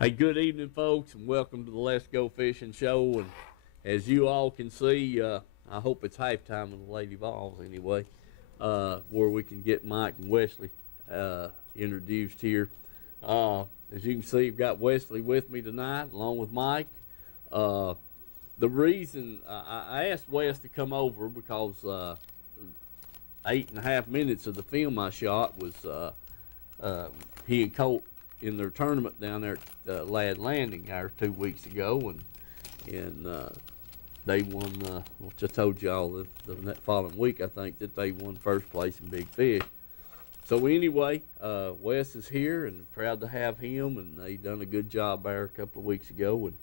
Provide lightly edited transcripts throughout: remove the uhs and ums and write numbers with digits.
Hey, good evening, folks, and welcome to the Let's Go Fishing Show. And as you all can see, I hope it's halftime of the Lady Vols anyway, where we can get Mike and Wesley introduced here. As you can see, I've got Wesley with me tonight, along with Mike. The reason I asked Wes to come over because 8.5 minutes of the film I shot was he and Colt in their tournament down there at Ladd Landing there 2 weeks ago, and they won. Which I told y'all that following week, I think that they won first place in big fish. So anyway, Wes is here and proud to have him, and they done a good job there a couple of weeks ago and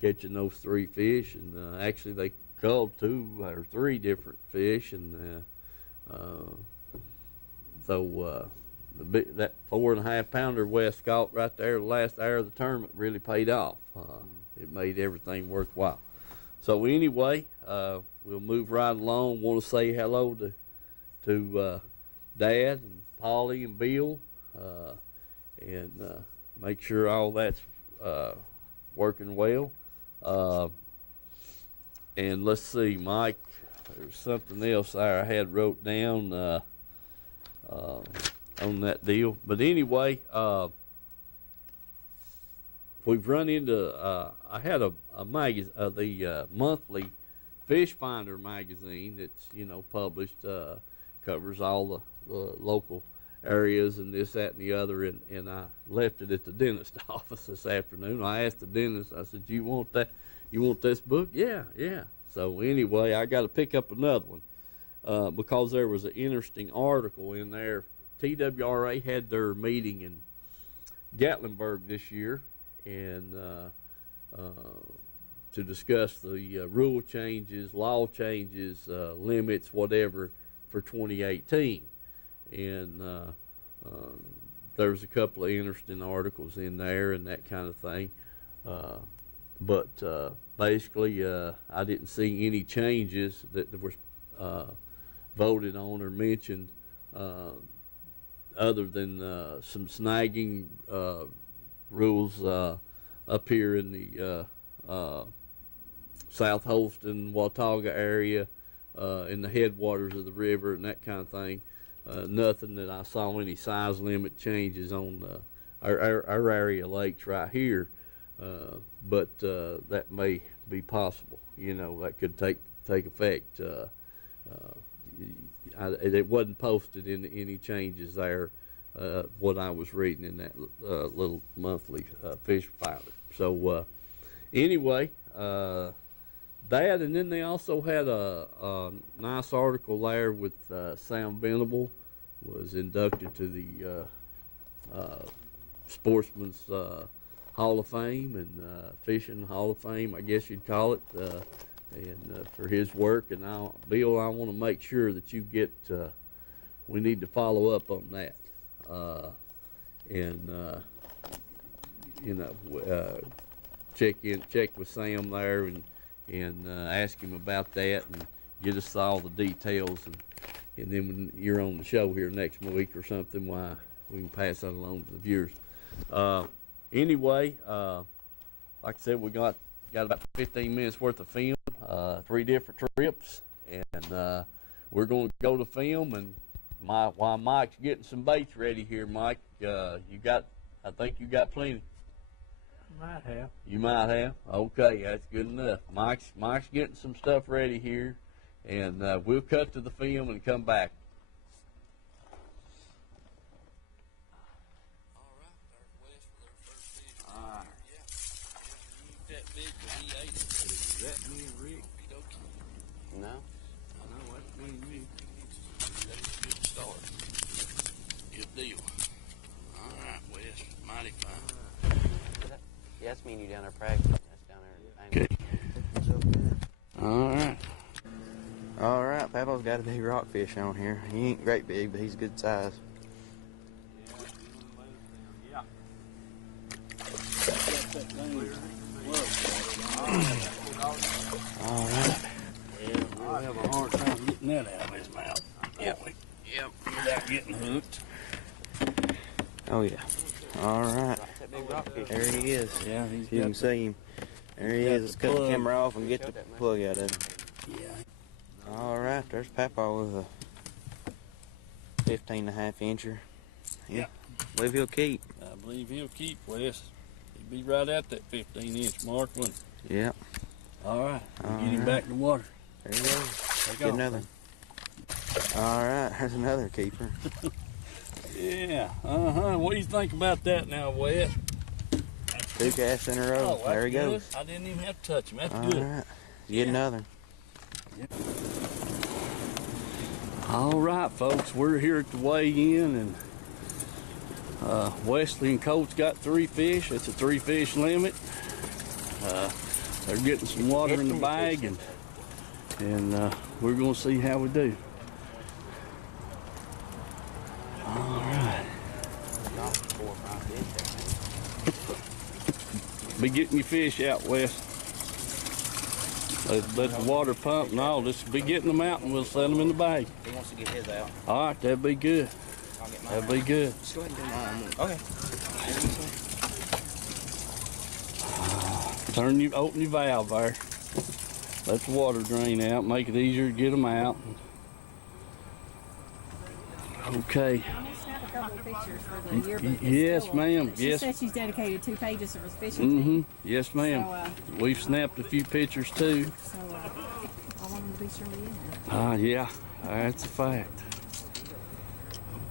catching those 3 fish, and actually they caught 2 or 3 different fish, and that 4.5 pounder Wes caught right there the last hour of the tournament really paid off. It made everything worthwhile. So anyway, we'll move right along. Want to say hello to Dad and Polly and Bill, and make sure all that's working well. And let's see, Mike, there's something else there I had wrote down on that deal. But anyway, we've run into, I had the monthly Fish Finder magazine that's, published, covers all the local areas and this, that, and the other, and I left it at the dentist office this afternoon. I asked the dentist, I said, you want that? You want this book? Yeah. So anyway, I got to pick up another one because there was an interesting article in there. TWRA had their meeting in Gatlinburg this year, and to discuss the rule changes, law changes, limits, whatever, for 2018. And there's a couple of interesting articles in there and that kind of thing. But basically, I didn't see any changes that were voted on or mentioned, other than some snagging rules up here in the South Holston, Watauga area, in the headwaters of the river and that kind of thing. Nothing that I saw any size limit changes on our area lakes right here, but that may be possible. That could take effect. It wasn't posted in any changes there, what I was reading in that little monthly Fish Finder. So anyway, that, and then they also had a nice article there with Sam Venable was inducted to the Sportsman's Hall of Fame and Fishing Hall of Fame, I guess you'd call it. And for his work, and Bill, I want to make sure that you get. We need to follow up on that, and check with Sam there, and ask him about that, and get us all the details, and then when you're on the show here next week or something, why we can pass that along to the viewers. Anyway, like I said, we got about 15 minutes worth of film. 3 different trips, and we're going to go to film. And while Mike's getting some baits ready here, Mike, I think you got plenty. Might have. You might have. Okay, that's good enough. Mike's getting some stuff ready here, and we'll cut to the film and come back. No? No, that's me and you. That's a good start. Good deal. All right, Wes. Mighty fine. Yeah, that's me and you down there practicing. That's down there. Okay. All right. All right, Papa's got a big rockfish on here. He ain't great big, but he's good size. Yeah. All right. Yeah, we'll have a hard time getting that out of his mouth. Yep. Without getting hooked. Oh, yeah. All right. big rockfish. There he is. Yeah, he's You got can see him. There he got is. Let's the cut the plug. camera off and get the plug out of him. Yeah. All right, there's Papa with a 15.5 incher. Yeah, believe he'll keep. I believe he'll keep, Wes. He'll be right at that 15-inch mark when. Yeah. All right, All get him right. back in the water. There he goes. Take Get off. another. All right, there's another keeper. Yeah. What do you think about that now, Wes? 2 casts in a row. Oh, There he that's goes. good. I didn't even have to touch him. That's All good. right. Get another. All right, folks, we're here at the weigh-in, and Wesley and Colt's got 3 fish. It's a 3-fish limit. They're getting some water in the bag, and we're gonna see how we do. All right. Be getting your fish out, Wes. Let the water pump and all. Just be getting them out, and we'll set them in the bag. He wants to get his out. All right, that'd be good. I'll get That'd be good. Just go ahead and do mine. Okay. Open your valve there. Let the water drain out. Make it easier to get them out. Okay. Snap a couple of pictures for the yearbook. It's Yes, still- ma'am. She Yes. said she's dedicated 2 pages of her fishing Mm-hmm. team. Yes, ma'am. So, We've snapped a few pictures too. so I want them to be sure to be in there. Yeah, that's a fact.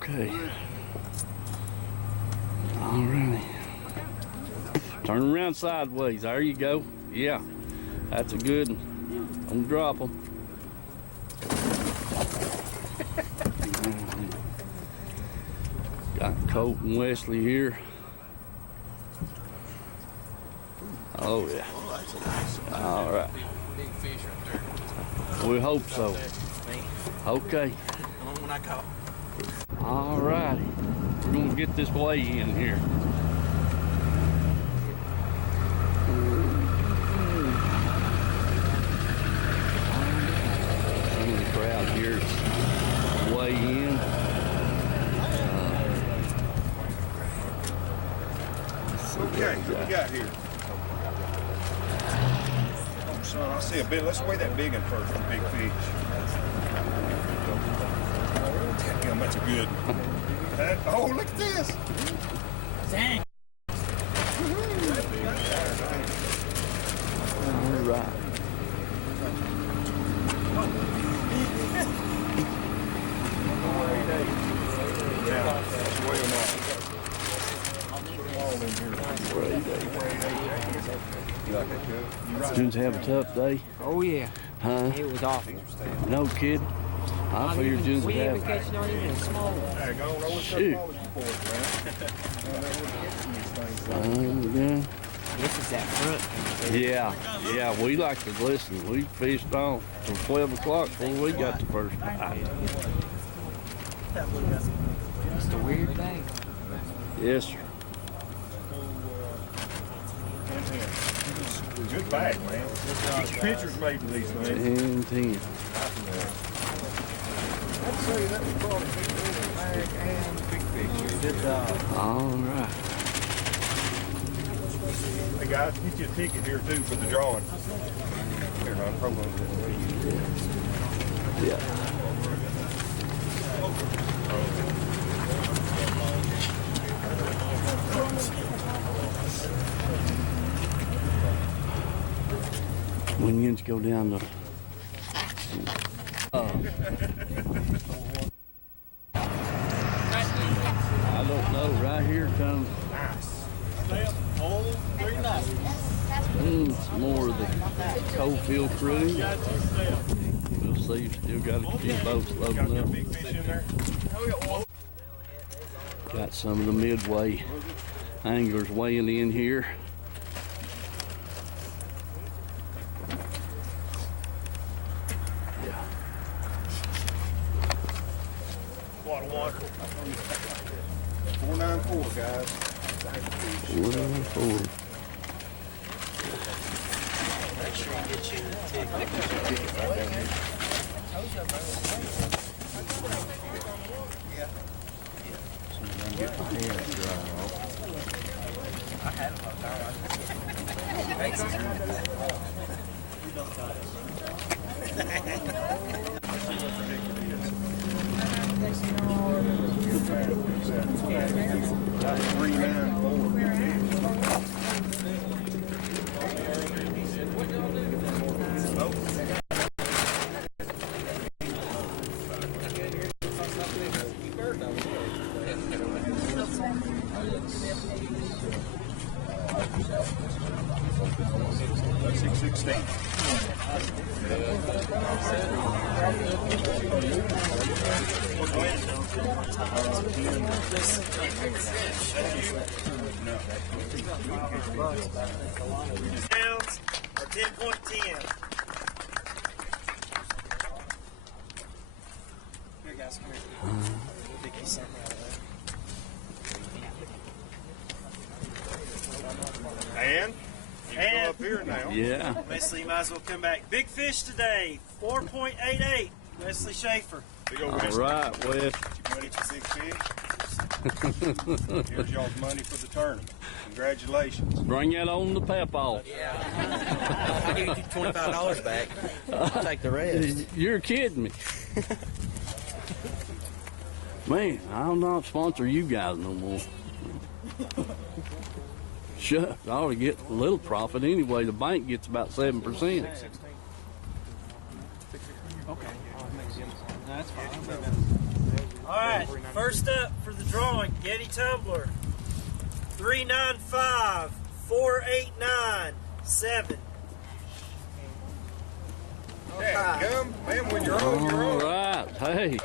Okay. All righty. Turn around sideways. There you go. Yeah, that's a good one. Don't drop them. Got Colt and Wesley here. Oh yeah. All right. We hope so. Okay. All righty. We're gonna get this weigh in here. Some of the crowd here is weigh in. Okay, what we got here? Oh, son, I see a big. Let's weigh that big one first, the big fish. Damn, that's a good one. Oh, look at this. All right. Students have a tough day, Oh yeah, huh? it was awful. No kidding. I figured students would We have. even catch not even a small one. Hey, go on, roll Shoot. Yeah. This is that front. Yeah, we like to listen. We fished on from 12 o'clock before we got the first bite. It's the weird thing. Yes, sir. Good bag, man. Get your pictures made of these things. And 10. I'd say that was probably a big little bag and big fish. Good job. All right. Hey guys, get you a ticket here too for the drawing. Here, hon, hold on. Yeah. When you go down the I don't know. Right here comes some more of the Coalfield crew. We'll see. Still got a few boats loading up. Big fish in there. Got some of the midway anglers weighing in here. Yeah. What a water. 494, guys. 104. Pounds or 10.10. Here, guys, come here. We'll pick you something out of there. And you can go up here now. Yeah. Wesley, you might as well come back. Big fish today, 4.88. Wesley Schaefer. Big old All Wesley. right, Wes. Money for big fish. Here's y'all's money for the tournament. Congratulations. Bring that on the pep-off. I'll give you $25 back. I'll take the rest. You're kidding me. Man, I'll not sponsor you guys no more. Shucks, I ought to get a little profit anyway. The bank gets about 7%. All right, first up for the drawing, Yeti Tumbler. 395 489 7. Come, man, when you're on, you're All on. right, hey.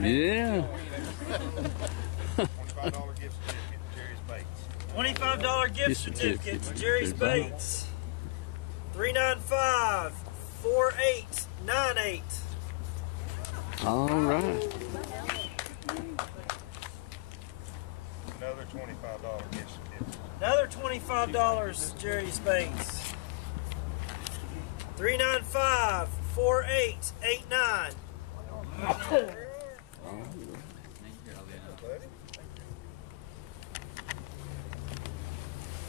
Yeah. $25 gift certificate to Jerry's Baits. $25 gift certificate to Jerry's Baits. 395 4898. All right. Another $25 gift certificate. Another $25 Jerry's Baits. 395 4889.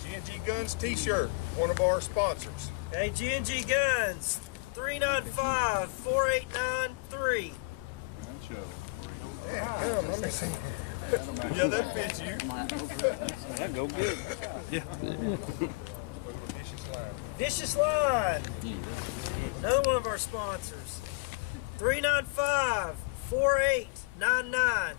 G&G Guns t-shirt, one of our sponsors. Hey, G&G Guns. 395 4893. Yeah, come, let me see. Yeah, that fits you. That go good. Vicious Line. Another one of our sponsors. 395 4899.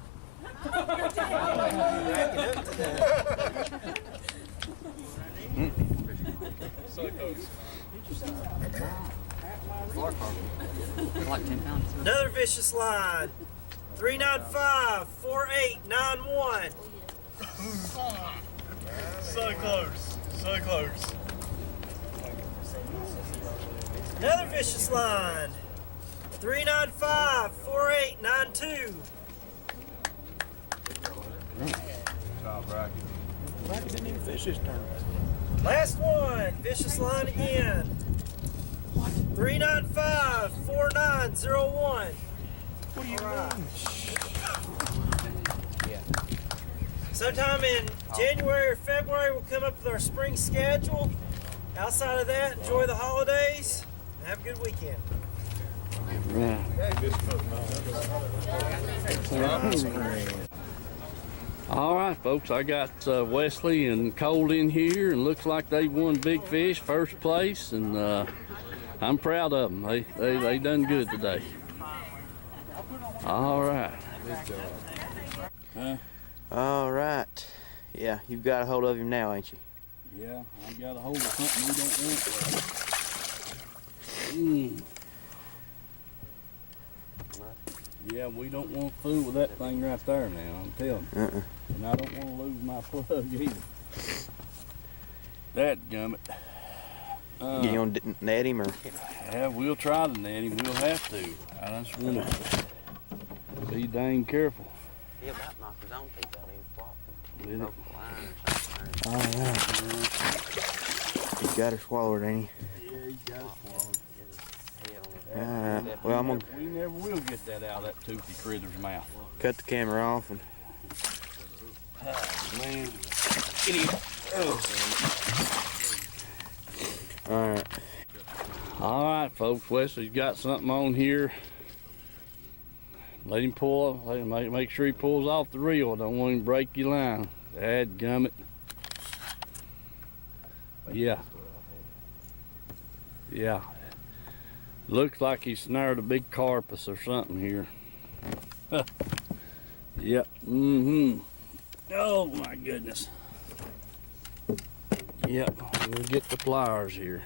Like 10 pounds. Another Vicious Line. 395 4891. So close, so close. Another Vicious Line. 395 4892. Last one, Vicious Line again. 395 4901. What do you mean? Sometime in January or February, we'll come up with our spring schedule. Outside of that, enjoy the holidays and have a good weekend. All right, folks, I got Wesley and Cole in here, and looks like they won Big Fish first place, and I'm proud of them. They done good today. All right. All right. Yeah, you've got a hold of him now, ain't you? Yeah, I got a hold of something we don't want. Yeah, we don't want to fool with that thing right there now, I'm telling you. And I don't want to lose my plug either. That gummit. You gonna net him or? Yeah, we'll try to net him. We'll have to. I just want to be dang careful. He about knocked his own teeth out. He was With it. flopping. All right. He's got her swallowed, ain't he? Yeah, he got it swallowed. All right. Well, I'm gonna We never will get that out of that toothy critter's mouth. cut the camera off and. Man. Get him. Alright. All right, folks. Wesley's got something on here. Let him pull. Let him make sure he pulls off the reel. Don't want him to break your line. Dadgummit. Yeah. Yeah. Looks like he snared a big carpus or something here. Yep. Mm-hmm. Oh my goodness. Yep. We'll get the pliers here.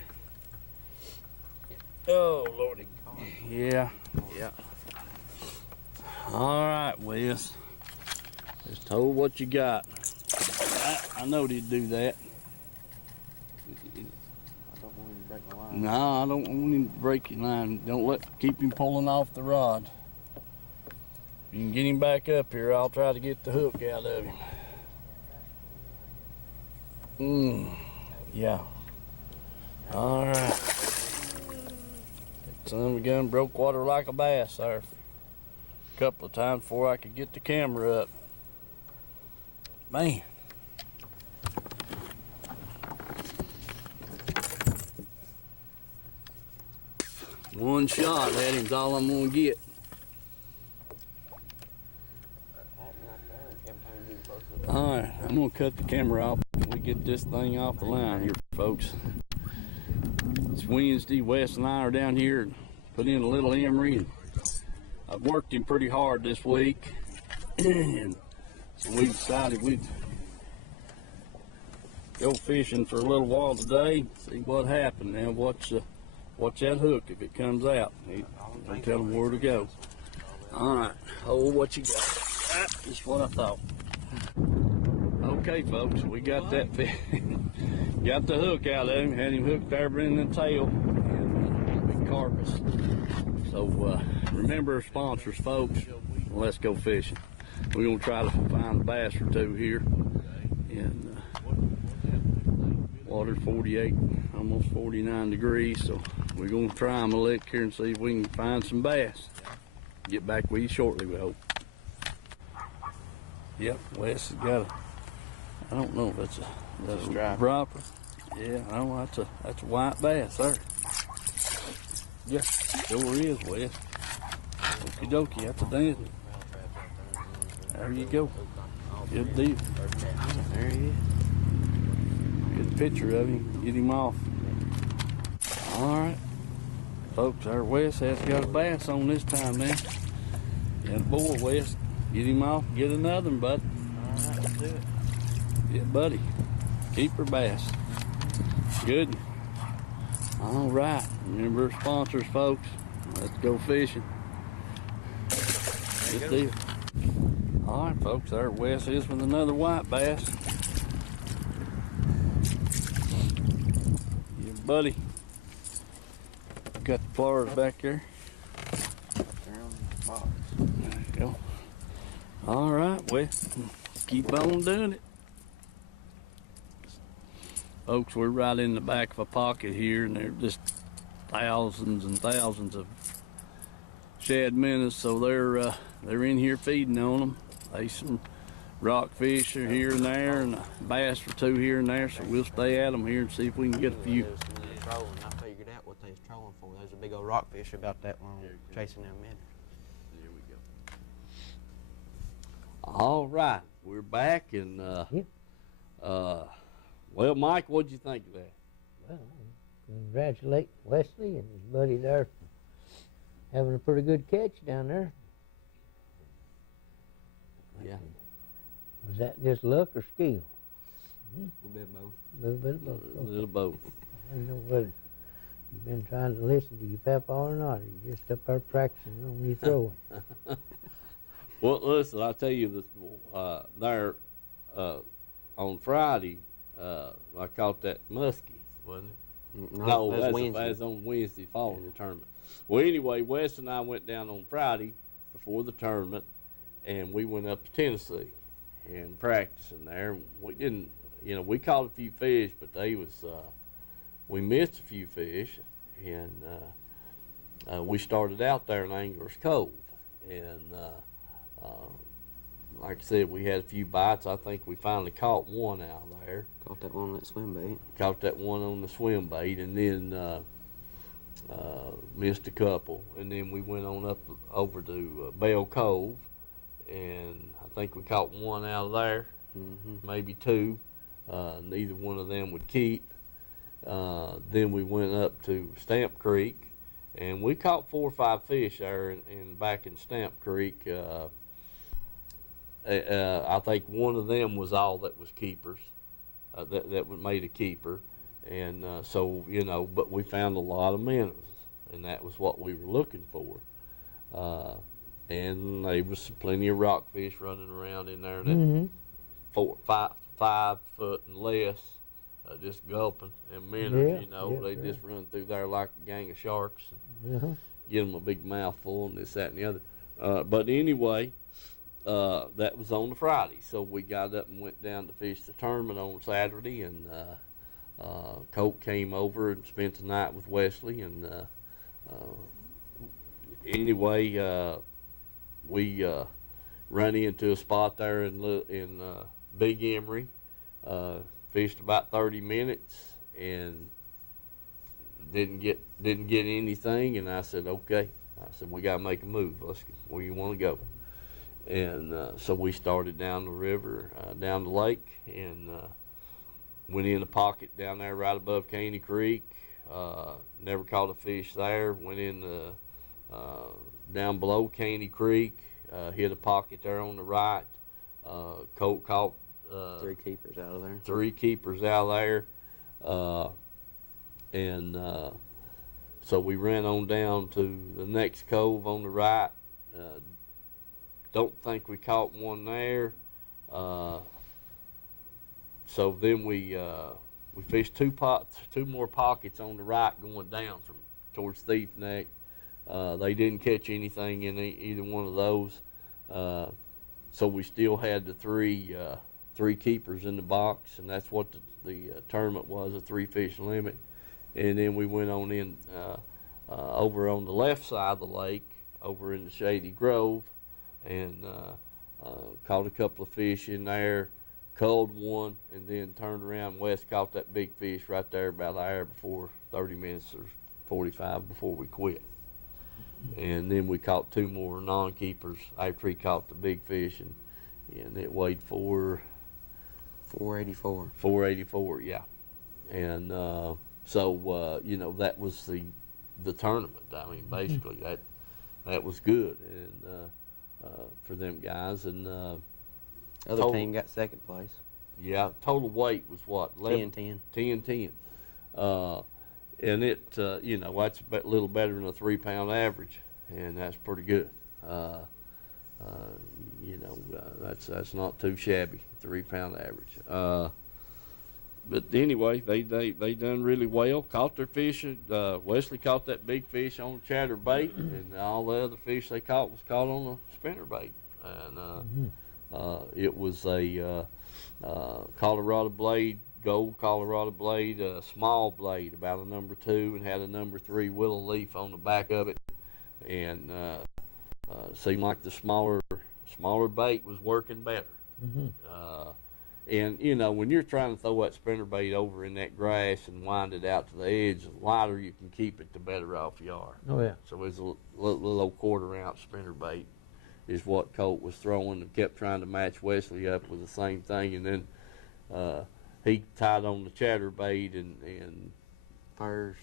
Oh Lordy. Yeah. Yeah. All right, Wes. Just told what you got. I know he'd do that. I don't want him to break my line. No, I don't want him to break your line. Don't keep him pulling off the rod. If you can get him back up here, I'll try to get the hook out of him. Yeah. All right. Son of a gun broke water like a bass there. A couple of times before I could get the camera up. Man. One shot at him's all I'm gonna get. Alright, I'm gonna cut the camera off. We get this thing off the line here, folks. It's Wednesday. Wes and I are down here and put in a little emery. And I've worked him pretty hard this week. And so we decided we'd go fishing for a little while today, see what happened. Now watch that hook if it comes out. Don't tell him where to go. Alright, hold what you got. Just what I thought. Okay, folks, we got that fish. Got the hook out of him, had him hooked over in the tail, and big carpus. So remember our sponsors, folks. Let's go fishing. We're gonna try to find a bass or two here. And water 48, almost 49 degrees. So we're gonna try them a lick here and see if we can find some bass. Get back with you shortly, we hope. Yep, Wes has got a. I don't know if that's a dropper. Yeah, I don't know, that's a white bass there. Yeah, sure is, Wes. Okie dokie, that's a dancing. There you go. Good deal. There he is. Good picture of him. Get him off. All right. Folks, our Wes has got a bass on this time now. Yeah, boy, Wes. Get him off. Get another one, bud. All right, let's do it. Yeah, buddy. Keeper bass. Good. All right. Remember our sponsors, folks. Let's go fishing. Good deal. All right, folks. There Wes is with another white bass. Yeah, buddy. Got the pliers back there. They're on the box. There you go. All right, Wes. Keep on doing it. Folks, we're right in the back of a pocket here, and there's just thousands and thousands of shad minnows, so they're in here feeding on them. There's some rockfish are here and there, and a bass or two here and there, so we'll stay at them here and see if we can get a few. Trolling. I figured out what they was trolling for. There's a big old rockfish about that long chasing them minnows. There we go. All right, we're back, and well, Mike, what'd you think of that? Well, congratulate Wesley and his buddy there for having a pretty good catch down there. Yeah. Was that just luck or skill? A little bit of both. A little bit of both. A little both. I don't know whether you've been trying to listen to your papa or not, or you just up there practicing on your throwing. Well, listen, I'll tell you this. There on Friday, I caught that muskie, wasn't it? No, that's Wednesday. That's on Wednesday following the tournament. Well, anyway, Wes and I went down on Friday before the tournament, and we went up to Tennessee and practicing there. We didn't, we caught a few fish, but we missed a few fish, and we started out there in Angler's Cove, and like I said, we had a few bites. I think we finally caught one out there. Caught that one on that swim bait. Caught that one on the swim bait, and then missed a couple. And then we went on up over to Bell Cove, and I think we caught one out of there, maybe two. Neither one of them would keep. Then we went up to Stamp Creek, and we caught 4 or 5 fish there back in Stamp Creek. I think one of them was all that was keepers, that made a keeper. And so, you know, but we found a lot of minnows, and that was what we were looking for. And there was plenty of rockfish running around in there that 5 foot and less, just gulping. And minnows, you know, they just run through there like a gang of sharks. And get them a big mouthful and this, that, and the other. But anyway, that was on the Friday. So we got up and went down to fish the tournament on Saturday, and Colt came over and spent the night with Wesley. And anyway, we ran into a spot there in Big Emery, fished about 30 minutes and didn't get anything. And I said, okay. I said, we got to make a move. Where you want to go? And so we started down the river, down the lake, and went in a pocket down there right above Caney Creek. Never caught a fish there. Went in down below Caney Creek, hit a pocket there on the right. Colt caught 3 keepers out of there. 3 keepers out there. And so we ran on down to the next cove on the right. Don't think we caught one there. So then we fished 2 more pockets on the right going down from towards Thief Neck. They didn't catch anything in either one of those. So we still had the 3 keepers in the box, and that's what the tournament was, a 3-fish limit. And then we went on in over on the left side of the lake, over in the Shady Grove, and caught a couple of fish in there, culled one, and then turned around. Wes caught that big fish right there about an hour before, 30 minutes or 45 before we quit. And then we caught 2 more non-keepers after he caught the big fish, and it weighed 484. 484, yeah. And so you know, that was the tournament. I mean, basically that was good, and for them guys. And Other team got 2nd place. Yeah, total weight was what? 10-10. 10-10. And it, you know, that's a little better than a 3-pound average, and that's pretty good. You know, that's not too shabby, 3-pound average. But anyway, they done really well. Caught their fish. Wesley caught that big fish on a chatterbait, and all the other fish they caught was caught on a spinnerbait. And it was a Colorado blade, gold Colorado blade, a small blade, about a number 2, and had a number 3 willow leaf on the back of it. And seemed like the smaller bait was working better. And you know, when you're trying to throw that spinnerbait over in that grass and wind it out to the edge, the lighter you can keep it, the better off you are. Oh yeah. So it's a little old quarter-ounce spinnerbait is what Colt was throwing, and kept trying to match Wesley up with the same thing. And then he tied on the chatterbait, and First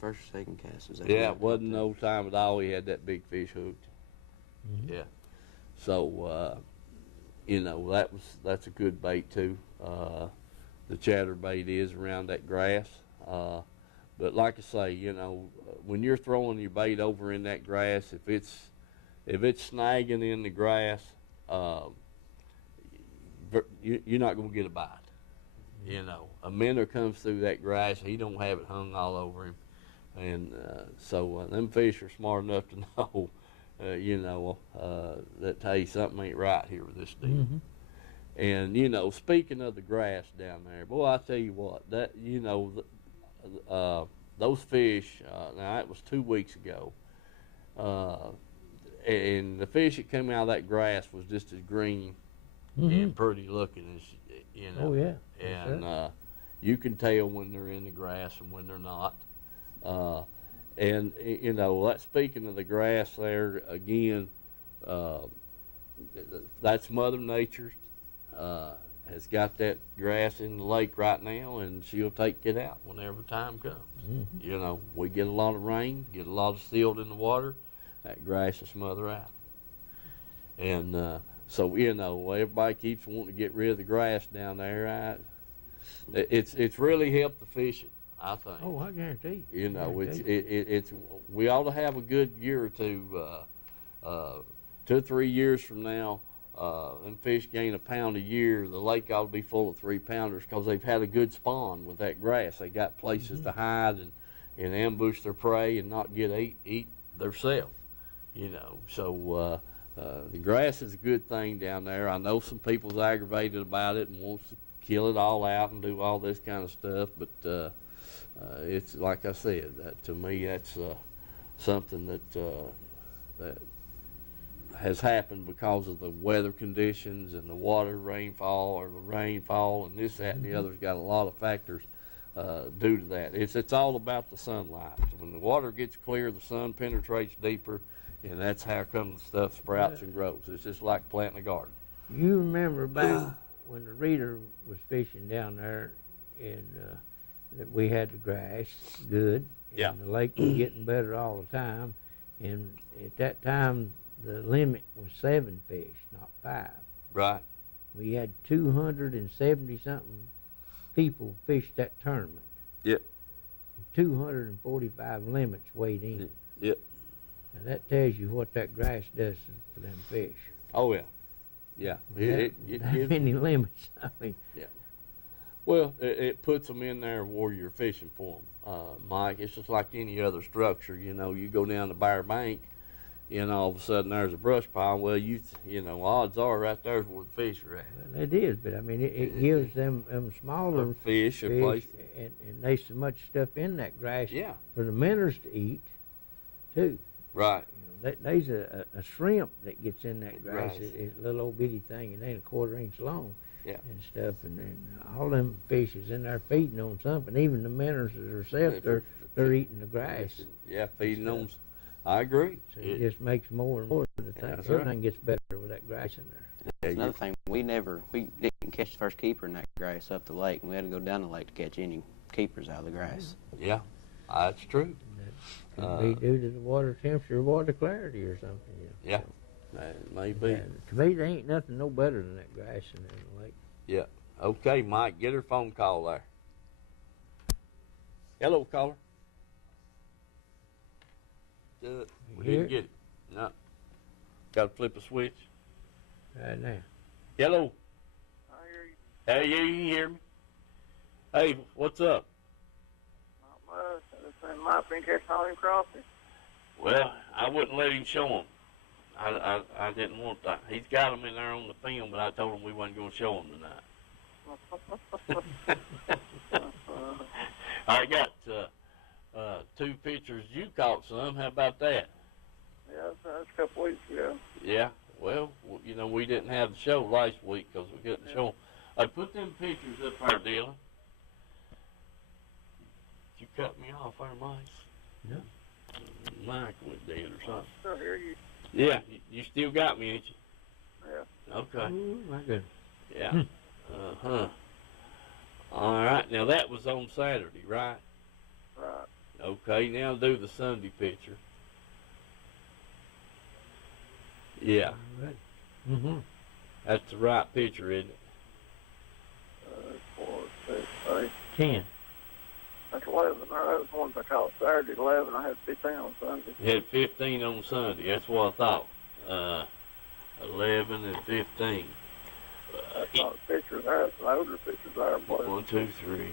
or second cast was that? yeah, it wasn't no time at all. He had that big fish hooked. Yeah. So you know, that's a good bait too. The chatterbait is around that grass. But like I say, you know, when you're throwing your bait over in that grass, if it's snagging in the grass, you're not going to get a bite. You know, a minnow comes through that grass, he don't have it hung all over him. And so them fish are smart enough to know, you know, that, hey, something ain't right here with this deal. And, you know, speaking of the grass down there, boy, I tell you what, that, you know, those fish, now that was 2 weeks ago, and the fish that came out of that grass was just as green and pretty looking as, you know. Oh, yeah. Yes, And you can tell when they're in the grass and when they're not. And you know, speaking of the grass there again, that's Mother Nature has got that grass in the lake right now, and she'll take it out whenever time comes. You know, we get a lot of rain, get a lot of silt in the water, that grass will smother out. And so, you know, everybody keeps wanting to get rid of the grass down there. It's really helped the fishing, I think. Oh, I guarantee. You know, it's we ought to have a good year or two, 2 or 3 years from now. And fish gain a pound a year. The lake ought to be full of 3-pounders because they've had a good spawn with that grass. They got places to hide and ambush their prey and not get eat themselves. You know, so the grass is a good thing down there. I know some people's aggravated about it and wants to kill it all out and do all this kind of stuff, but it's like I said, to me that's something that has happened because of the weather conditions and the rainfall and this, that, and the other's got a lot of factors due to that. It's all about the sunlight. When the water gets clear, the sun penetrates deeper, and that's how come the stuff sprouts and grows. It's just like planting a garden. You remember back when the reader was fishing down there, and that we had the grass good, and the lake was getting better all the time, and at that time the limit was 7 fish, not 5. Right. We had 270-something people fish that tournament. Yep. 245 limits weighed in. Yep. Now that tells you what that grass does for them fish. Oh, yeah. Yeah. It that gives many limits. I mean. Yeah. Well, it puts them in there where you're fishing for them, Mike. It's just like any other structure. You know, you go down the Bear Bank, and all of a sudden there's a brush pile. Well, you know, odds are right there's where the fish are at. Well, it is, but I mean, it gives them smaller fish a place. And there's so much stuff in that grass for the minnows to eat, too. Right. You know, there's a shrimp that gets in that grass. It's a little old bitty thing. It ain't a 1/4 inch long. Yeah. And stuff, and all them fish is in there feeding on something. Even the minnows themselves, they're eating the grass. Yeah, feeding on. I agree. So it just makes more and more of the thing. Everything gets better with that grass in there. That's another thing, we didn't catch the first keeper in that grass up the lake, and we had to go down the lake to catch any keepers out of the grass. Yeah, that's true. Could be due to the water temperature, water clarity, or something. You know. Yeah, maybe. To me, there ain't nothing no better than that grass in the lake. Yeah. Okay, Mike, get her phone call there. Hello, caller. We didn't get it. No. Got to flip a switch. Right now. Hello. I hear you. Hey, you hear me? Hey, what's up? Not much. I just might been catching all them crawfish. Well, I wouldn't let him show them. I didn't want that. He's got them in there on the film, but I told him we wasn't going to show them tonight. I got 2 pictures you caught some. How about that? Yeah, that's a couple weeks ago. Yeah. Well, you know, we didn't have the show last week because we couldn't show them. I put them pictures up there, Dylan. Did you cut me off there, Mike? No. Mike went dead or something. I still hear you. Yeah, you still got me, ain't you? Yeah. Okay. Ooh, my goodness. Yeah. Uh-huh. All right. Now, that was on Saturday, right? Right. Okay. Now, do the Sunday picture. Yeah. Right. Mm-hmm. That's the right picture, isn't it? 4, 6, 8. 10. That's 11. That was the ones I caught Saturday, 11. I had 15 on Sunday. You had 15 on Sunday. That's what I thought. 11 and 15. I saw pictures there. Some older pictures there. 1, 2, 3, 4, 5,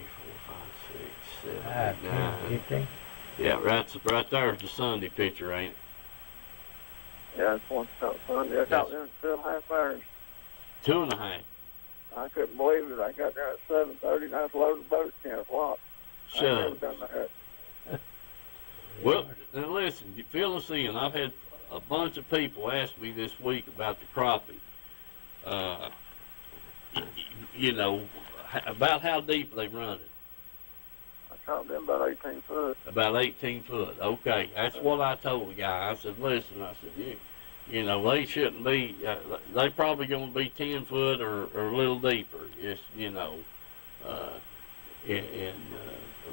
6, 7, 8, 9. 15. Yeah, right there's the Sunday picture, ain't it? Yeah, that's one I caught Sunday. I caught them in 2.5 hours. 2.5. I couldn't believe it. I got there at 7:30 and I was loading the boat at 10 o'clock. Shut I up. never done that. Well, now listen, you fill us in. I've had a bunch of people asked me this week about the crappie. You know, about how deep are they running? I caught them about 18 foot. About 18 foot. Okay, that's what I told the guy. I said, listen, I said, you know, they shouldn't be. They probably going to be 10 foot or a little deeper. Just you know,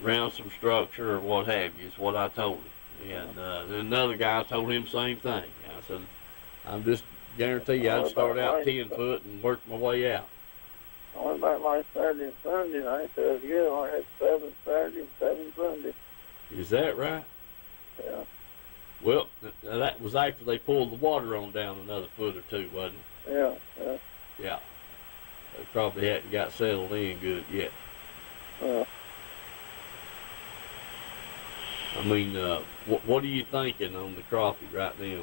around some structure or what have you. Is what I told him. And then another guy told him the same thing. I said, I'm just guarantee you, I'd start out 10 foot and work my way out. I went back like Saturday and Sunday, and I ain't said good. I had 7 Saturday and 7 Sunday. Is that right? Yeah. Well, that was after they pulled the water on down another foot or two, wasn't it? Yeah, yeah. Yeah. They probably hadn't got settled in good yet. I mean, what are you thinking on the crappie right now?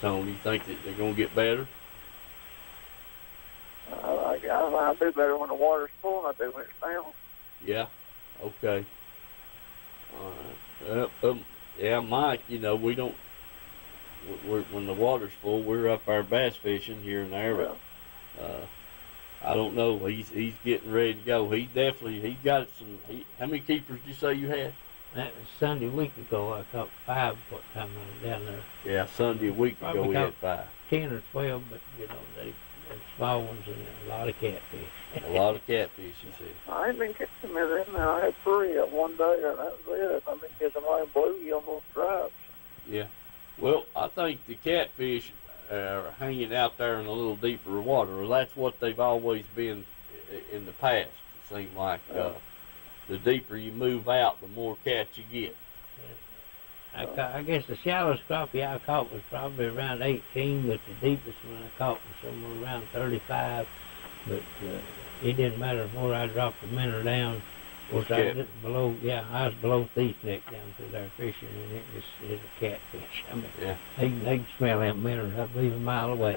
Tony, you think that they're going to get better? I do better when the water's full than I do when it's down. Yeah. Okay. All right. Yeah, Mike, you know, we don't, when the water's full, we're up our bass fishing here and there, but I don't know. He's getting ready to go. He got some. How many keepers did you say you had? That was Sunday a week ago. I caught 5 what time I was down there. Yeah, Sunday a week ago we had 5. 10 or 12, but you know they're small ones and a lot of catfish. A lot of catfish, you said. I ain't been catching them in there. I had 3 of one day, and that was it. I've been catching like blue, almost stripes. Yeah. Well, I think the catfish are hanging out there in a little deeper water. Or that's what they've always been in the past. It seemed like the deeper you move out, the more catch you get. I guess the shallowest crappie I caught was probably around 18, but the deepest one I caught was somewhere around 35. But it didn't matter where I dropped the minnow down. Of course, I was below, I was below thief neck down through there fishing, and it was a catfish. I mean, they can smell that minnow, I believe, a mile away.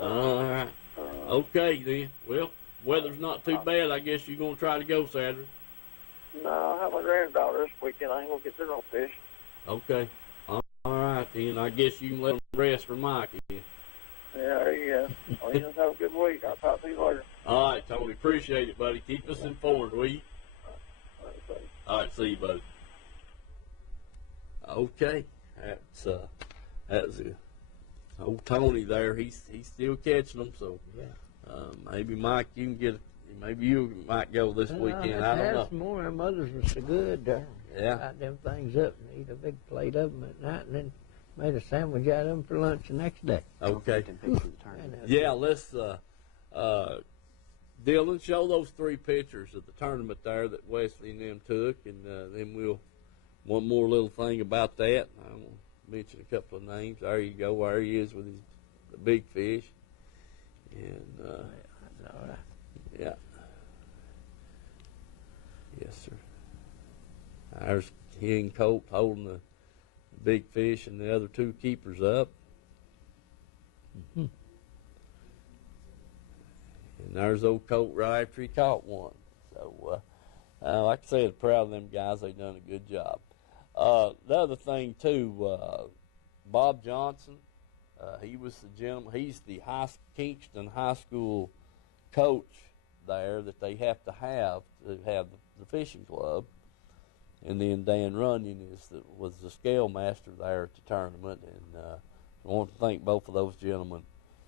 All right. Okay, then. Well, weather's not too bad. I guess you're going to try to go Saturday. No, I have my granddaughter this weekend. I ain't going to get there no fish. Okay. All right, then. I guess you can let them rest for Mike again. Yeah, there you go. Well, you just have a good week. I'll talk to you later. All right, Tony. Appreciate it, buddy. Keep us informed, will you? All right, see you, buddy. Okay. That's old Tony there. He's still catching them, so maybe Mike, maybe you might go this weekend. I don't know. Some more. Them others were so good. Got them things up and eat a big plate of them at night, and then made a sandwich out of them for lunch the next day. Okay. Yeah, let's, Dylan, show those 3 pictures of the tournament there that Wesley and them took, and then one more little thing about that. I'm going to mention a couple of names. There you go. There he is with the big fish. And, all right. Yeah. Yes, sir. There's he and Colt holding the big fish and the other 2 keepers up. Mm-hmm. And there's old Colt right after he caught one. So, like I said, proud of them guys. They've done a good job. The other thing, too, Bob Johnson, he was the gentleman. He's the Kingston High School coach there that they have to have the fishing club. And then Dan Runyon was the scale master there at the tournament. And I want to thank both of those gentlemen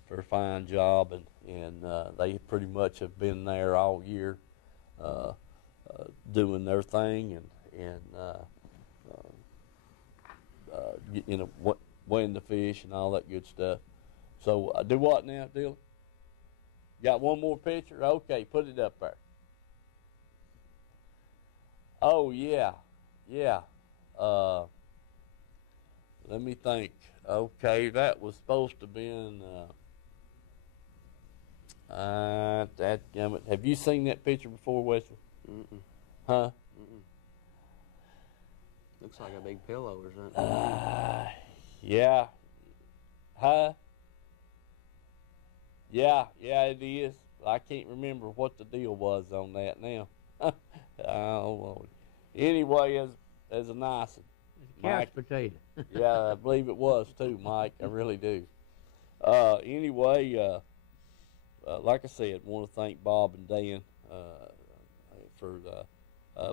for a fine job. And they pretty much have been there all year doing their thing and weighing the fish and all that good stuff. So do what now, Dylan? Got one more picture? Okay, put it up there. Oh, yeah. Let me think. Okay, that was supposed to have been, have you seen that picture before, Wesley? Mm-mm. Huh? Mm-mm. Looks like a big pillow or something. Yeah. Huh? Yeah, it is. I can't remember what the deal was on that now. Oh, Lord. Anyway, as a nice one. couch potato. Yeah, I believe it was too, Mike. I really do. Anyway, like I said, want to thank Bob and Dan for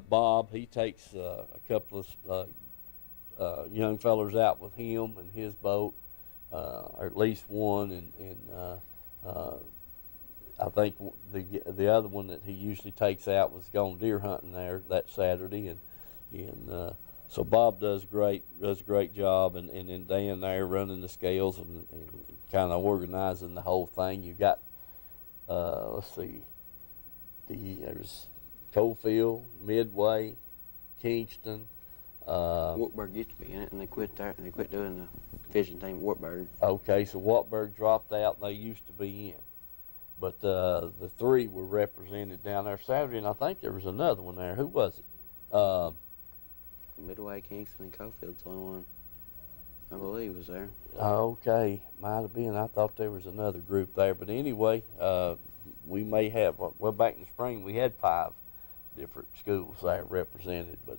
Bob. He takes a couple of young fellers out with him and his boat, or at least one, and I think the other one that he usually takes out was going deer hunting there that Saturday, and so Bob does a great job, and then Dan there running the scales and kind of organizing the whole thing. You got let's see, there's Coalfield, Midway, Kingston. Wartburg used to be in it, and they quit there. They quit doing the fishing team at Wartburg. Okay, so Wartburg dropped out. They used to be in. But the three were represented down there Saturday, and I think there was another one there. Who was it? Midway, Kingston, and Coalfield's the only one I believe was there. Okay, might have been. I thought there was another group there. But anyway, we may have, well, back in the spring we had 5 different schools there represented, but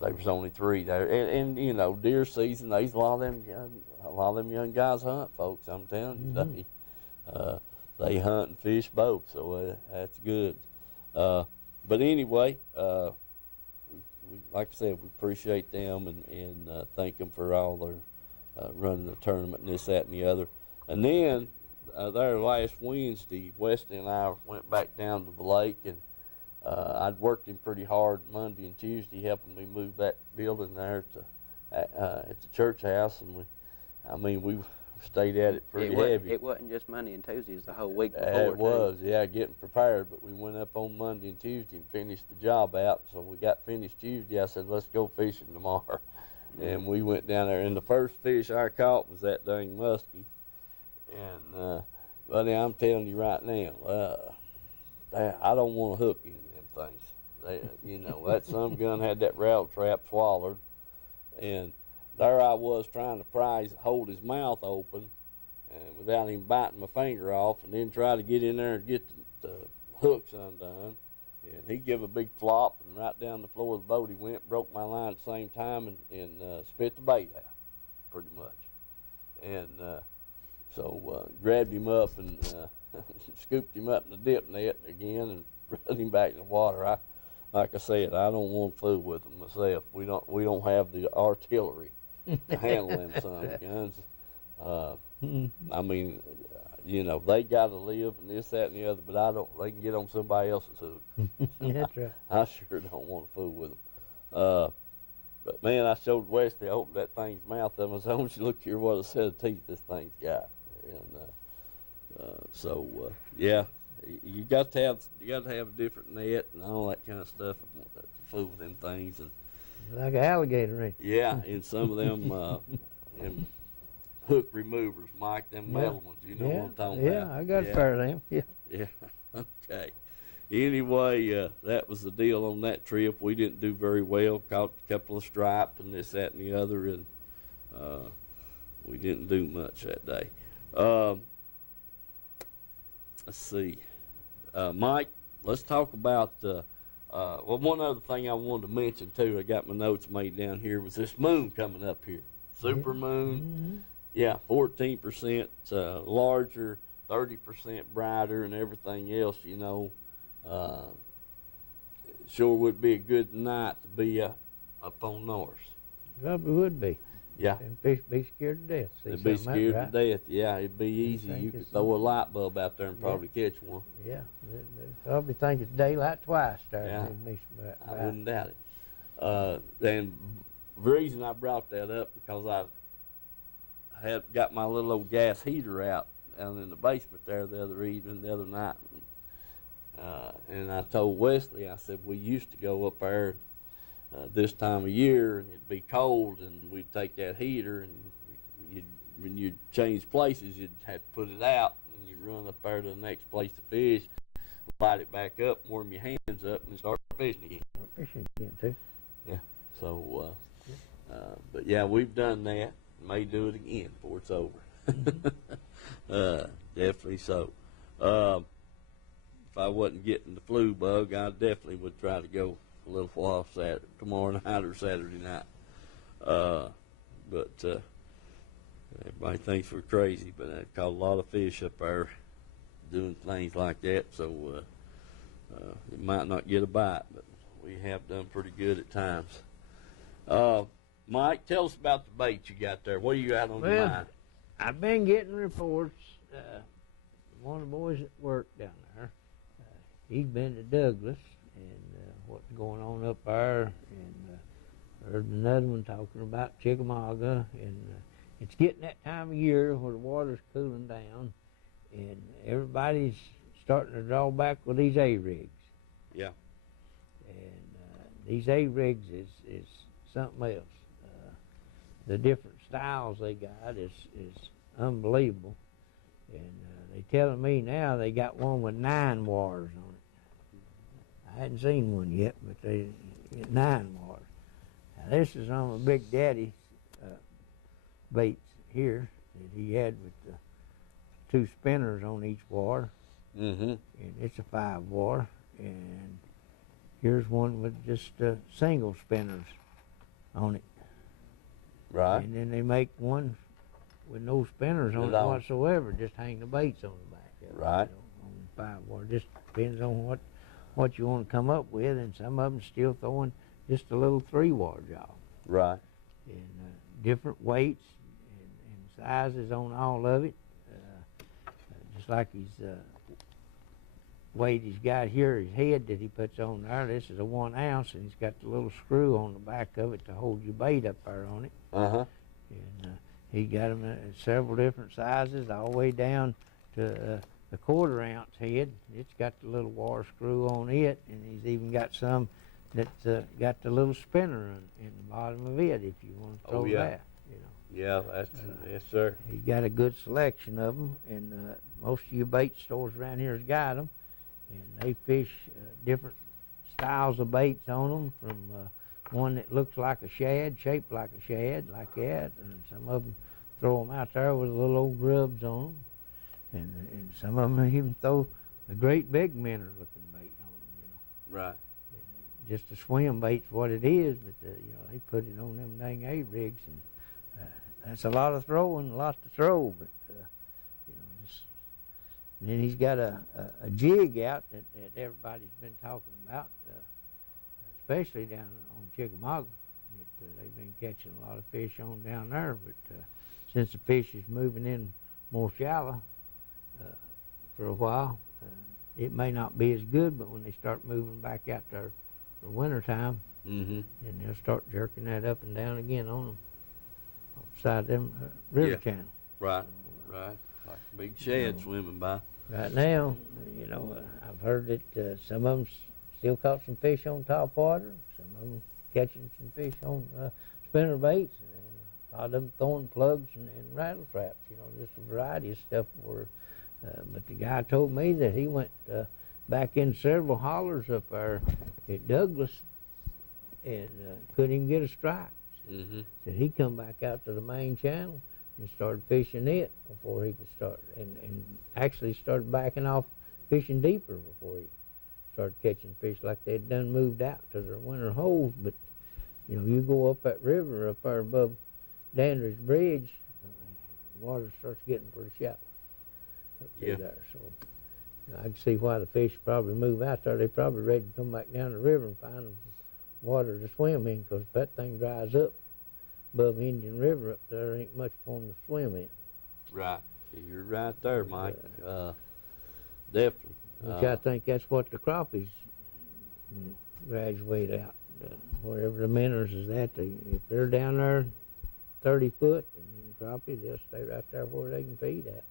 there was only 3 there. And you know, deer season, there's a lot of them young guys hunt, folks. I'm telling you, Mm-hmm. they hunt and fish both, so that's good. But anyway, like I said, we appreciate them and thank them for all their running the tournament and this, that, and the other. And then there last Wednesday, Wesley and I went back down to the lake, and I'd worked him pretty hard Monday and Tuesday helping me move that building there at the church house, and we stayed at it pretty heavy. It wasn't just Monday and Tuesday, it was the whole week before. It was, yeah, getting prepared, but we went up on Monday and Tuesday and finished the job out. So we got finished Tuesday. I said, let's go fishing tomorrow. And we went down there, and the first fish I caught was that dang muskie. And, buddy, I'm telling you right now, I don't want to hook any of them things. You know, that some gun had that rattle trap swallowed, and there I was trying to hold his mouth open, and without him biting my finger off, and then try to get in there and get the hooks undone. And he gave a big flop, and right down the floor of the boat he went, broke my line at the same time, and spit the bait out, pretty much. And so grabbed him up and scooped him up in the dip net again and brought him back in the water. Like I said, I don't want to fool with them myself. We don't have the artillery to handle them some guns. I mean, you know, they got to live and this, that, and the other, but I don't. They can get on somebody else's hook. That's right. I sure don't want to fool with them. But man, I showed Wesley. I opened that thing's mouth up. I said, "I want you to look here what a set of teeth this thing's got." And yeah, you got to have a different net and all that kind of stuff to fool with them things. And Like an alligator, ain't it? yeah, and some of them hook removers, Mike, them metal ones. You know what I'm talking about? Yeah, I got a pair of them. Yeah. Yeah. Okay. Anyway, that was the deal on that trip. We didn't do very well. Caught a couple of stripes and this, that, and the other, and we didn't do much that day. Let's see. Mike, let's talk about, well, one other thing I wanted to mention, too, I got my notes made down here, was this moon coming up here. Super moon. Mm-hmm. Yeah, 14% larger, 30% brighter, and everything else, you know. Sure would be a good night to be up on Norris. Probably would be. Yeah. And fish be scared to death. They'd be scared to death. Yeah, it'd be easy. think You it's could throw a light bulb out there and probably catch one. Yeah. They probably think it's daylight twice starting Yeah. to be some I wouldn't doubt it. And the reason I brought that up because I had got my little old gas heater out down in the basement there the other night. And I told Wesley, I said, we used to go up there this time of year, and it'd be cold, and we'd take that heater, and when you'd change places, you'd have to put it out, and you'd run up there to the next place to fish, light it back up, warm your hands up, and start fishing again. fishing again, too. Yeah. So, but yeah, we've done that. May do it again before it's over. Definitely so. If I wasn't getting the flu bug, I definitely would try to go a little while tomorrow night or Saturday night. But everybody thinks we're crazy, but I've caught a lot of fish up there doing things like that. So it might not get a bite, but we have done pretty good at times. Mike, tell us about the bait you got there. What do you got on your Well, mind? I've been getting reports. One of the boys at work down there, he's been to Douglas and what's going on up there, and heard another one talking about Chickamauga, and it's getting that time of year where the water's cooling down, and everybody's starting to draw back with these A-rigs. Yeah. And these A-rigs is something else. The different styles they got is unbelievable. And they telling me now they got one with 9 wires on it. I hadn't seen one yet, but they got 9 wires. Now this is on a Big Daddy baits here that he had with the 2 spinners on each wire. Mm-hmm. And it's a 5 wire. And here's one with just single spinners on it. Right. And then they make one with no spinners on it whatsoever. Just hang the baits on the back of it. Right. You know, on 5 wire. Just depends on what you want to come up with. And some of them still throwing just a little 3 wire job. Right. And different weights and sizes on all of it. Just like his weight he's got here, his head that he puts on there. This is a 1 ounce, and he's got the little screw on the back of it to hold your bait up there on it. Uh-huh. And he got them in several different sizes, all the way down to the 1/4 ounce head. It's got the little wire screw on it, and he's even got some that's got the little spinner in the bottom of it if you want to throw that. You know. Yeah, that's yes, sir. He got a good selection of them, and most of your bait stores around here has got them, and they fish different styles of baits on them, from one that looks like a shad, shaped like a shad, like that, and some of them throw them out there with little old grubs on them, and some of them even throw a great big minnow looking bait on them, you know. Right. Just a swim bait's what it is, but you know, they put it on them dang A-rigs, and that's a lot of throwing, a lot to throw, but you know, just. And then he's got a jig out that everybody's been talking about, especially down on Chickamauga. They've been catching a lot of fish on down there, but since the fish is moving in more shallow for a while, it may not be as good, but when they start moving back out there for wintertime, then they'll start jerking that up and down again on them, beside them river channel. Right, right. Like a big shad swimming by. Right now, you know, I've heard that some of them still caught some fish on top water, some of them catching some fish on spinner baits, and a lot of them throwing plugs and rattle traps, you know, just a variety of stuff. But the guy told me that he went back in several hollers up there at Douglas and couldn't even get a strike. Said he come back out to the main channel and started fishing it before he could start, and actually started backing off fishing deeper before he started catching fish like they'd done moved out to their winter holes. But you know, you go up that river up there above Dandridge Bridge, the water starts getting pretty shallow up through there. So you know, I can see why the fish probably move out there. They're probably ready to come back down the river and find water to swim in, because if that thing dries up above Indian River up there, ain't much for them to swim in. Right. You're right there, Mike. Definitely. Which I think that's what the crappies graduate out. Wherever the minnows is at, if they're down there 30 foot, and crappie, they'll stay right there where they can feed at.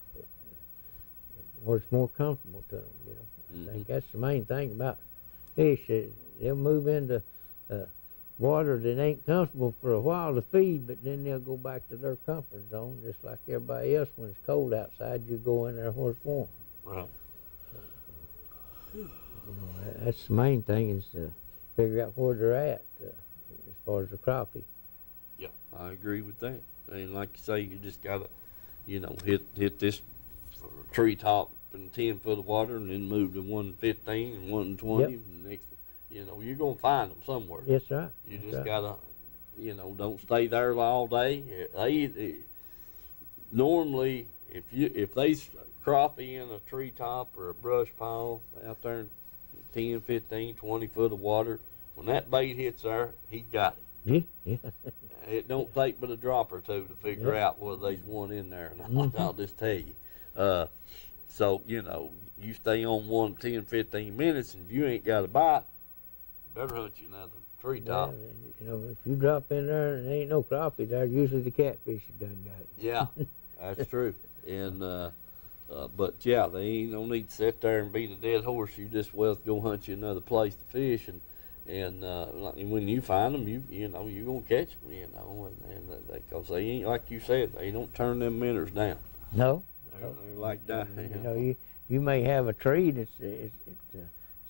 Where it's more comfortable to them, you know. I think that's the main thing about fish. They'll move into water that ain't comfortable for a while to feed, but then they'll go back to their comfort zone, just like everybody else. When it's cold outside, you go in there where it's warm. Right. You know, that's the main thing, is to figure out where they're at as far as the crappie. Yeah, I agree with that. And like you say, you just gotta, you know, hit this treetop in 10 foot of water, and then move to 115 and 120. Yep. And next, you know, you're gonna find them somewhere. Yes, sir. You That's just right. gotta, you know, don't stay there all day. Normally, if there's crappie in a treetop or a brush pile out there in 10, 15, 20 foot of water, when that bait hits there, he's got it. Yeah. It don't take but a drop or two to figure Yeah. out whether there's one in there, and I'll just tell you. So, you know, you stay on one 10, 15 minutes, and if you ain't got a bite, better hunt you another treetop. Yeah, you know, if you drop in there and there ain't no crappie there, usually the catfish have done got it. Yeah, that's true. And but yeah, they ain't no need to sit there and beat a dead horse. You just well go hunt you another place to fish, and when you find them, you know you're gonna catch them. You know, and because they ain't like you said, they don't turn them minnows down. No. They're like that. You know, you may have a tree that's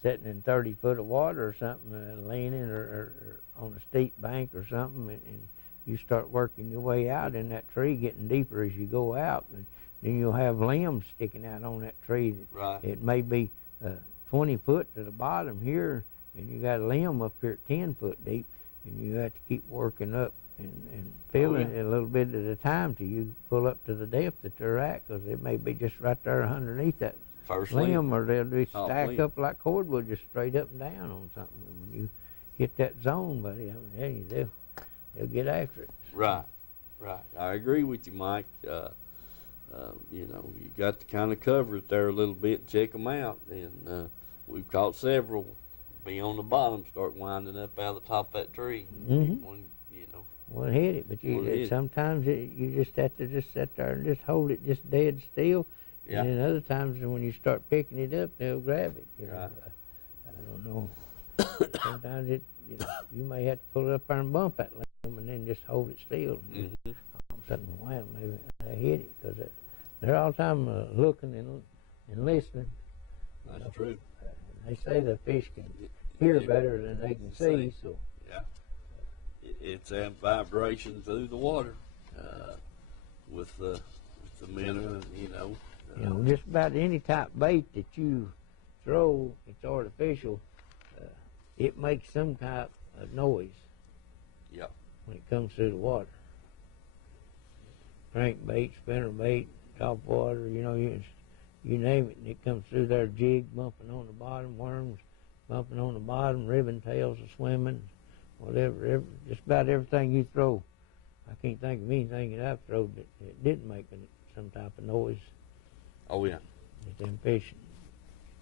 sitting in 30 foot of water or something, leaning or on a steep bank or something, and you start working your way out in that tree, getting deeper as you go out, and then you'll have limbs sticking out on that tree. Right. It may be 20 foot to the bottom here, and you got a limb up here at 10 foot deep, and you have to keep working up and feeling it a little bit at a time till you pull up to the depth that they're at, because it may be just right there underneath that First limb, or they'll just Top stack limb. up like cordwood, just straight up and down on something. And when you hit that zone, buddy, I mean, they'll get after it. Right, right. I agree with you, Mike. You know, you got to kind of cover it there a little bit and check them out. And we've caught several be on the bottom, start winding up out of the top of that tree. One, you know. One hit it, but sometimes you just have to just sit there and just hold it just dead still. Yeah. And then other times when you start picking it up, they'll grab it. You know, Right. I don't know. Sometimes you may have to pull it up there and bump that limb and then just hold it still. And all of a sudden, wow, maybe they hit it, because they're all the time looking and listening. That's true. They say the fish can hear better than they can see, so. Yeah. It's that vibration through the water with the minnow, you know. You know, just about any type of bait that you throw, it's artificial, it makes some type of noise. Yeah. When it comes through the water. Crank bait, spinner bait, top water, you know, you name it, and it comes through there, jig bumping on the bottom, worms bumping on the bottom, ribbon tails are swimming, whatever, just about everything you throw. I can't think of anything that I've thrown that didn't make some type of noise. Oh, yeah. That them fish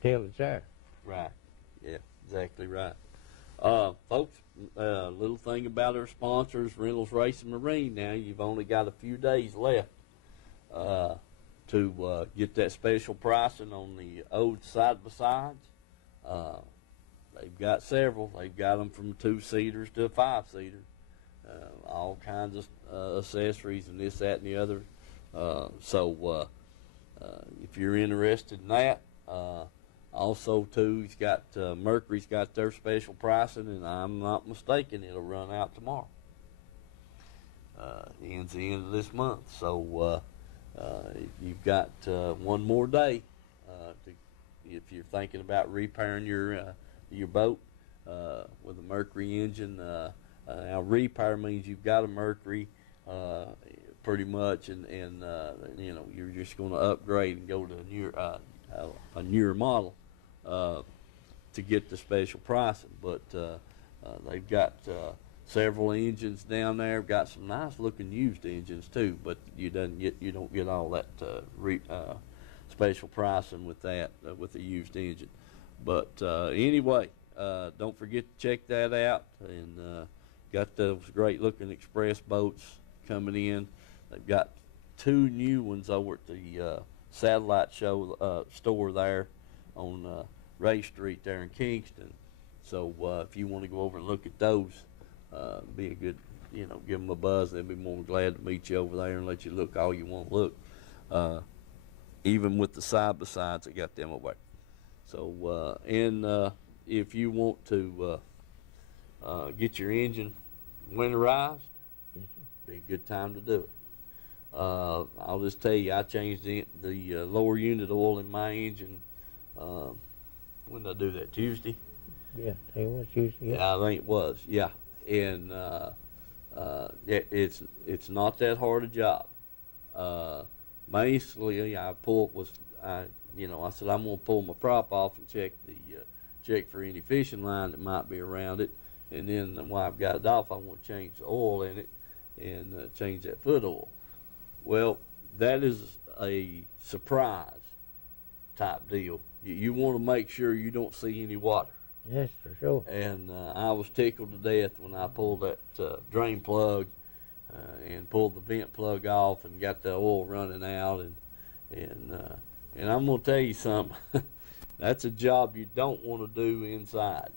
tell it's there. Right. Yeah, exactly right. Folks, little thing about our sponsors, Reynolds Racing Marine. Now, you've only got a few days left to get that special pricing on the old side-by-sides. They've got several. They've got them from 2-seaters to a 5-seater. All kinds of accessories and this, that, and the other. So if you're interested in that, also too, he's got Mercury's got their special pricing, and I'm not mistaken, it'll run out tomorrow. Ends the end of this month. So you've got one more day if you're thinking about repairing your boat with a Mercury engine. Now repair means you've got a Mercury pretty much, and you know, you're just going to upgrade and go to a newer model to get the special pricing. But they've got several engines down there. Got some nice looking used engines too, but you don't get all that special pricing with that with the used engine. But anyway, don't forget to check that out. And got those great looking express boats coming in. They've got 2 new ones over at the Satellite Show store there on Ray Street there in Kingston. So if you want to go over and look at those, be a good, you know, give them a buzz. They'll be more than glad to meet you over there and let you look all you want to look. Even with the side-by-sides, they got them over. So if you want to get your engine winterized, be a good time to do it. I'll just tell you, I changed the lower unit oil in my engine. When did I do that? Tuesday. Yeah, tell you what, you yeah. Yeah, I think it was. Yeah, and it's not that hard a job. Basically, I said I'm gonna pull my prop off and check for any fishing line that might be around it, and then when I've got it off, I want to change the oil in it and change that foot oil. Well, that is a surprise type deal. You want to make sure you don't see any water. Yes, for sure. And I was tickled to death when I pulled that drain plug and pulled the vent plug off and got the oil running out. And I'm gonna tell you something. That's a job you don't want to do inside,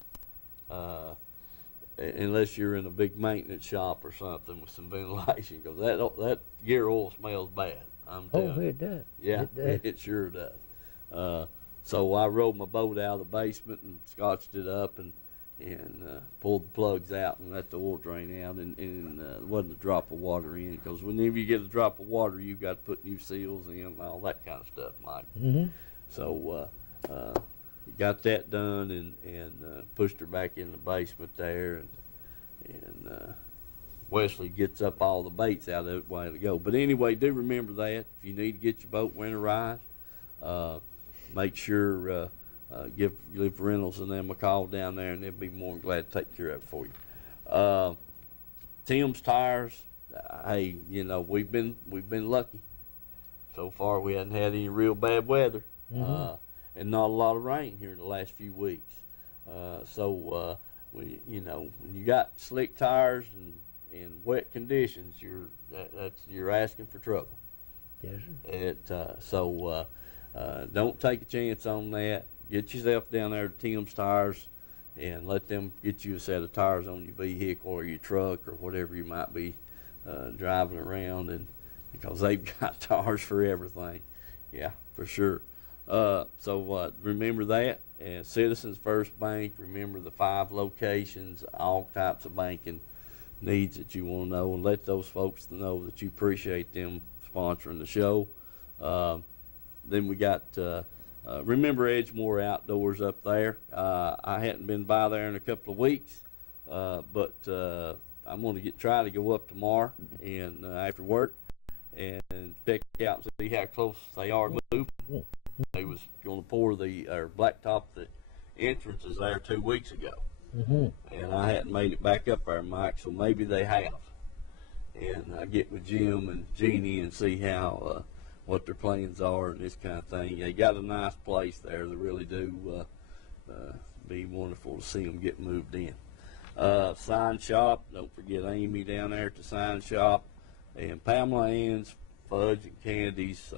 unless you're in a big maintenance shop or something with some ventilation, because that gear oil smells bad. I'm telling you. It does. Yeah, it does. it sure does. So I rolled my boat out of the basement and scotched it up and pulled the plugs out and let the oil drain out, and there wasn't a drop of water in, because whenever you get a drop of water, you've got to put new seals in and all that kind of stuff, Mike. Mm-hmm. So got that done and pushed her back in the basement there, and Wesley gets up all the baits out of it while to go. But anyway, do remember that if you need to get your boat winterized, make sure give Reynolds and them a call down there, and they'll be more than glad to take care of it for you. Tim's tires, hey, we've been lucky so far. We hadn't had any real bad weather, and not a lot of rain here in the last few weeks. So when you got slick tires and wet conditions, you're asking for trouble. Yes, sir. Don't take a chance on that. Get yourself down there to Tim's Tires and let them get you a set of tires on your vehicle or your truck or whatever you might be driving around, and because they've got tires for everything. Yeah, for sure. Remember that. And Citizens First Bank, remember the 5 locations, all types of banking needs that you want to know, and let those folks know that you appreciate them sponsoring the show. Then we got, remember Edgemore Outdoors up there. I hadn't been by there in a couple of weeks, but I'm going to try to go up tomorrow and after work and check out and see how close they are moving. They was going to pour blacktop the entrances there 2 weeks ago, and I hadn't made it back up there, Mike, so maybe they have. And I get with Jim and Jeannie and see how what their plans are and this kind of thing. They got a nice place there. They really do. Be wonderful to see them get moved in. Sign shop. Don't forget Amy down there at the sign shop, and Pamela Ann's fudge and candies.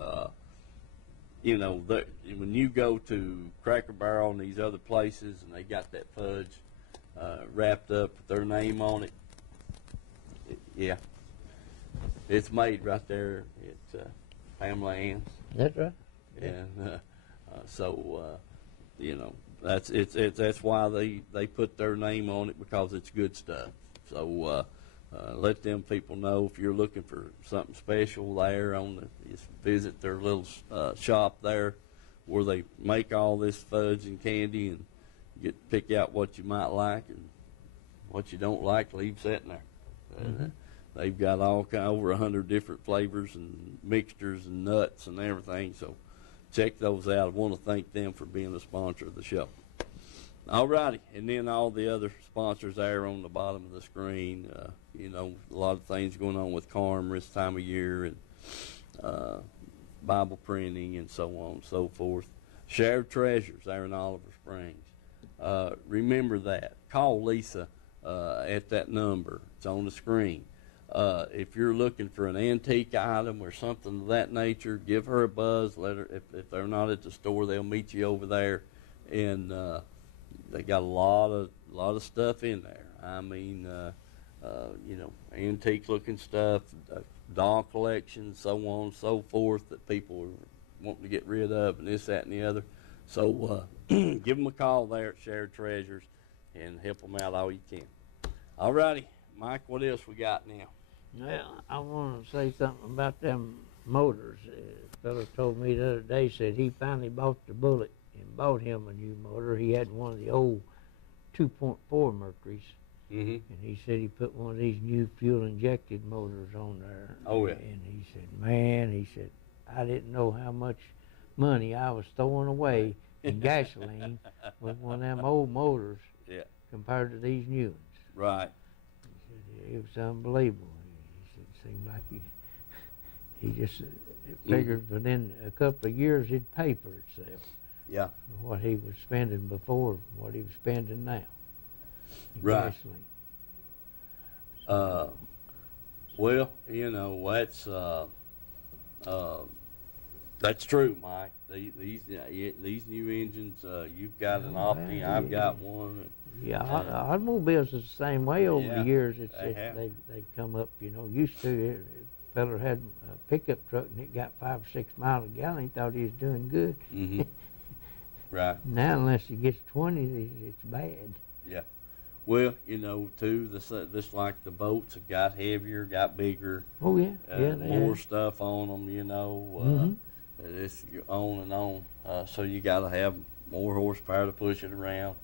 When you go to Cracker Barrel and these other places, and they got that fudge wrapped up with their name on it, yeah, it's made right there at Pamela Ann's. that's right. And that's why they put their name on it, because it's good stuff. So let them people know if you're looking for something special there just visit their little shop there where they make all this fudge and candy, and pick out what you might like, and what you don't like, leave sitting there. They've got over 100 different flavors and mixtures and nuts and everything, so check those out. I want to thank them for being a sponsor of the show. All righty, and then all the other sponsors there on the bottom of the screen. A lot of things going on with Carm this time of year, and Bible printing and so on and so forth. Shared Treasures there in Oliver Springs. Remember that. Call Lisa at that number. It's on the screen. If you're looking for an antique item or something of that nature, give her a buzz. Let her. If they're not at the store, they'll meet you over there, and they got a lot of stuff in there. I mean, antique looking stuff, doll collections, so on and so forth, that people are wanting to get rid of, and this, that, and the other. So give them a call there at Shared Treasures and help them out all you can. All righty, Mike, what else we got now? Well, I want to say something about them motors. A fellow told me the other day, said he finally bought the bullet and bought him a new motor. He had one of the old 2.4 mercuries. Mm-hmm. And he said he put one of these new fuel-injected motors on there. Oh, yeah. And he said, man, he said, I didn't know how much money I was throwing away in gasoline with one of them old motors compared to these new ones. Right. He said, it was unbelievable. He said, it seemed like he just figured within a couple of years it'd pay for itself. Yeah. For what he was spending before, what he was spending now. Right. Gasoline. Well, you know, that's true, Mike. These new engines, you've got an Opti, I've got one. Yeah, automobiles is the same way over the years. They've come up, you know. Used to, a fella had a pickup truck and it got 5 or 6 miles a gallon. He thought he was doing good. Mm-hmm. Right. Now, unless he gets 20, it's bad. Yeah. Well, you know, too, this like the boats have got heavier, got bigger. Oh, yeah. They more have. stuff on them, you know. It's on and on. So you got to have more horsepower to push it around.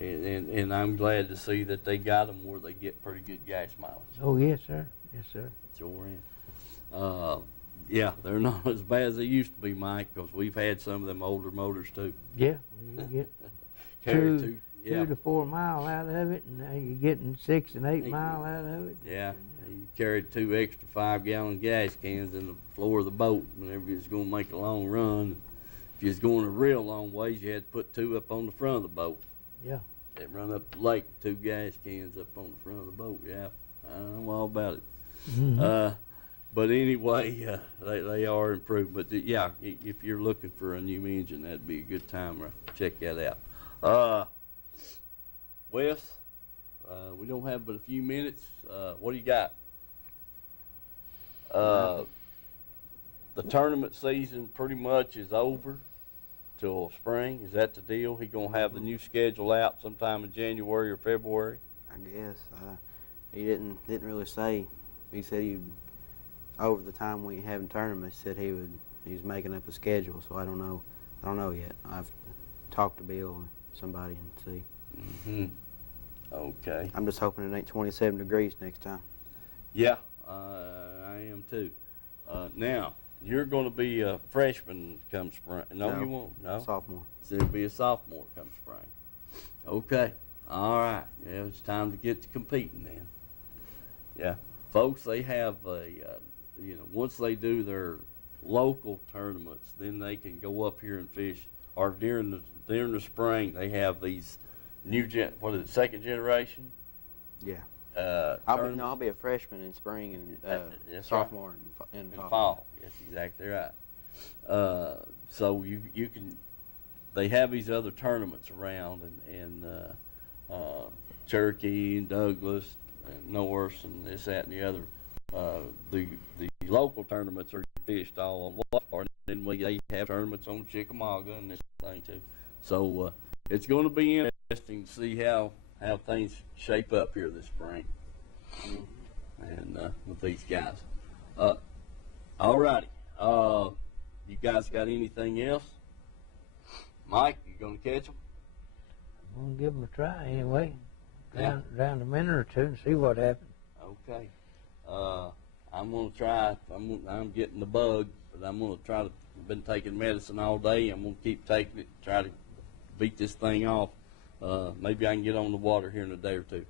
And I'm glad to see that they got them where they get pretty good gas mileage. Oh, yes, sir. Yes, sir. Sure in. Yeah, they're not as bad as they used to be, Mike, because we've had some of them older motors too. Yeah, you get Carry 2 to 4 mile out of it, and now you're getting 6 and 8 mile out of it. Yeah, you carried 2 extra 5-gallon gas cans in the floor of the boat whenever you was going to make a long run. If you was going a real long ways, you had to put 2 up on the front of the boat. Yeah. They run up the lake, 2 gas cans up on the front of the boat. Yeah, I know all about it. Mm-hmm. But anyway, they are improved. But yeah, if you're looking for a new engine, that'd be a good time to check that out. Wes, we don't have but a few minutes. What do you got? The tournament season pretty much is over till spring. Is that the deal? He gonna have the new schedule out sometime in January or February? I guess. He didn't really say. He said he over the time we having tournaments, said he was making up a schedule. So I don't know yet. I've talked to Bill or somebody and see. Mm-hmm. Okay. I'm just hoping it ain't 27 degrees next time. Yeah, I am too. Now, you're going to be a freshman come spring. No, you won't. No. Sophomore. So you'll be a sophomore come spring. Okay. All right. Yeah, it's time to get to competing then. Yeah. Folks, they have once they do their local tournaments, then they can go up here and fish. Or during the spring, they have these second generation? Yeah. I'll be a freshman in spring and sophomore in fall. Yes, exactly right. So you can. They have these other tournaments around in Cherokee and Douglas and Norris and this, that, and the other. The local tournaments are fished all on Waterford, and then they have tournaments on Chickamauga and this thing too. So it's going to be interesting to see how things shape up here this spring, and with these guys. All righty. You guys got anything else? Mike, you going to catch them? I'm going to give them a try anyway. Round a minute or two and see what happens. Okay. I'm going to try. I'm getting the bug, but I'm going to try to. I've been taking medicine all day. I'm going to keep taking it, try to beat this thing off. Maybe I can get on the water here in a day or two.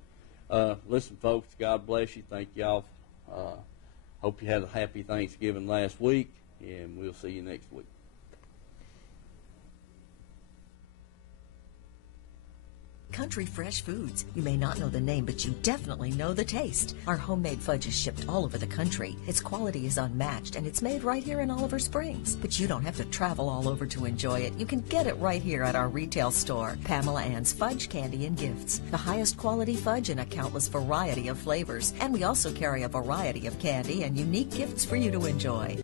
Listen, folks, God bless you. Thank y'all. Hope you had a happy Thanksgiving last week, and we'll see you next week. Country Fresh Foods. You may not know the name, but you definitely know the taste. Our homemade fudge is shipped all over the country. Its quality is unmatched, and it's made right here in Oliver Springs. But you don't have to travel all over to enjoy it. You can get it right here at our retail store, Pamela Ann's Fudge, Candy, and Gifts. The highest quality fudge in a countless variety of flavors. And we also carry a variety of candy and unique gifts for you to enjoy.